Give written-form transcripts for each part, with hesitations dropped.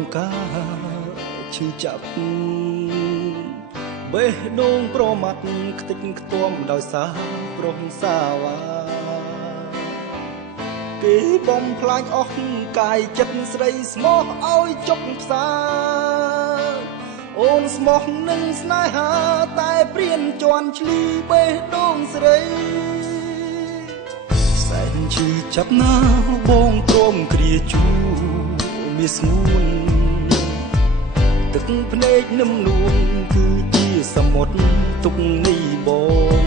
ងកាឈឺចាប់បេះដូងប្រមាត់ខ្ទេចខ្ទាំដោយសារប្រុសសាវ៉ាគេបំផ្លាញអស់កាយចិត្តស្រីស្មោះឲ្យចុកផ្សាអូនស្មោះនឹងស្នេហាតែព្រានជន់ឈ្លីបេះដូងស្រីសែនឈឺចាប់ណាបងព្រមគ្រាជូមានស្ងួនទឹកភ្នែកនឹមនួនគឺជាសមុទ្រទុកនេះបង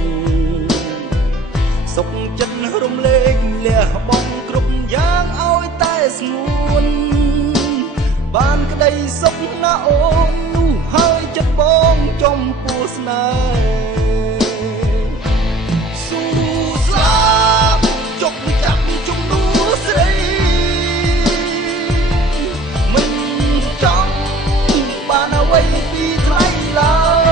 សុខចិត្តរំលែកលះបង់គ្រប់យ៉ាងឲ្យតែស្ងួនបានក្តីសុខណាអូននោះហើយចិត្តបងចំពោះស្នេហ៍ស៊ូស្លាប់ចុកចាប់ជំនួស្រីមិនចង់បានអ្វីពីថ្លៃឡើយ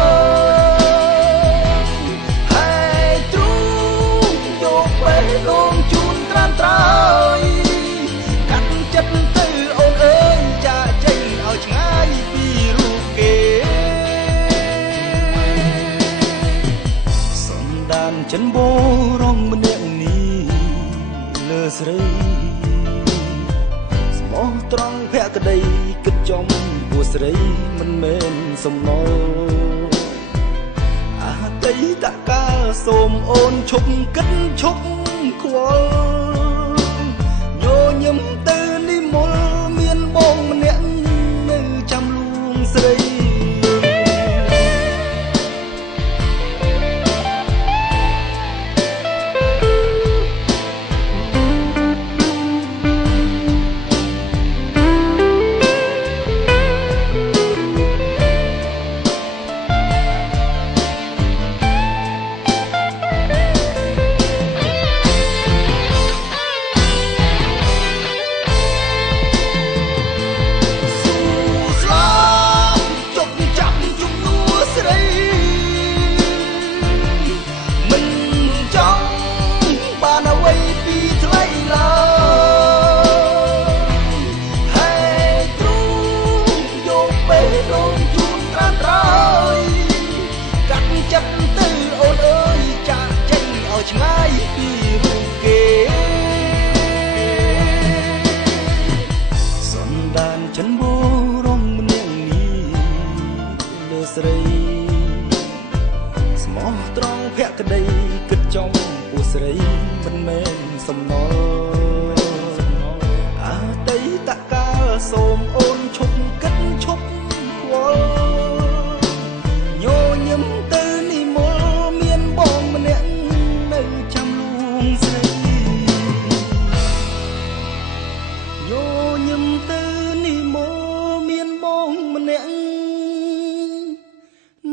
ហើយទ្រូងយកបេះដូងជូនត្រាំត្រើយកាត់ចិត្តទៅអូនអើយចាចេញឲ្យឆ្ងាយពីរូបគេសំដានចិនបរងម្នាក់នេះលើស្រីស្មោះត្រង់ភក្តីគិតចំពោះស្រីមិនមែនសំណុលអតីតកាលសូមអូនឈប់គិតឈប់ខ្វល់ញញឹមទៅនិមលមានបងម្នាក់នៅចាំលួងស្រីឆ្ងាយពីរូបគេសន្តានចិនបរងម្នាក់នេះលើស្រីស្មោះត្រង់ភក្តីគិតចំពោះស្រីមិនមែនសំណុលអតីតកាលសូមអូនឈប់គិតឈប់ខ្វល់ញញឹមទៅនិមលមានបងម្នាក់ញញឹមទៅនិមលមានបងម្នាក់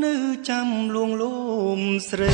នៅចាំលួងលោមស្រី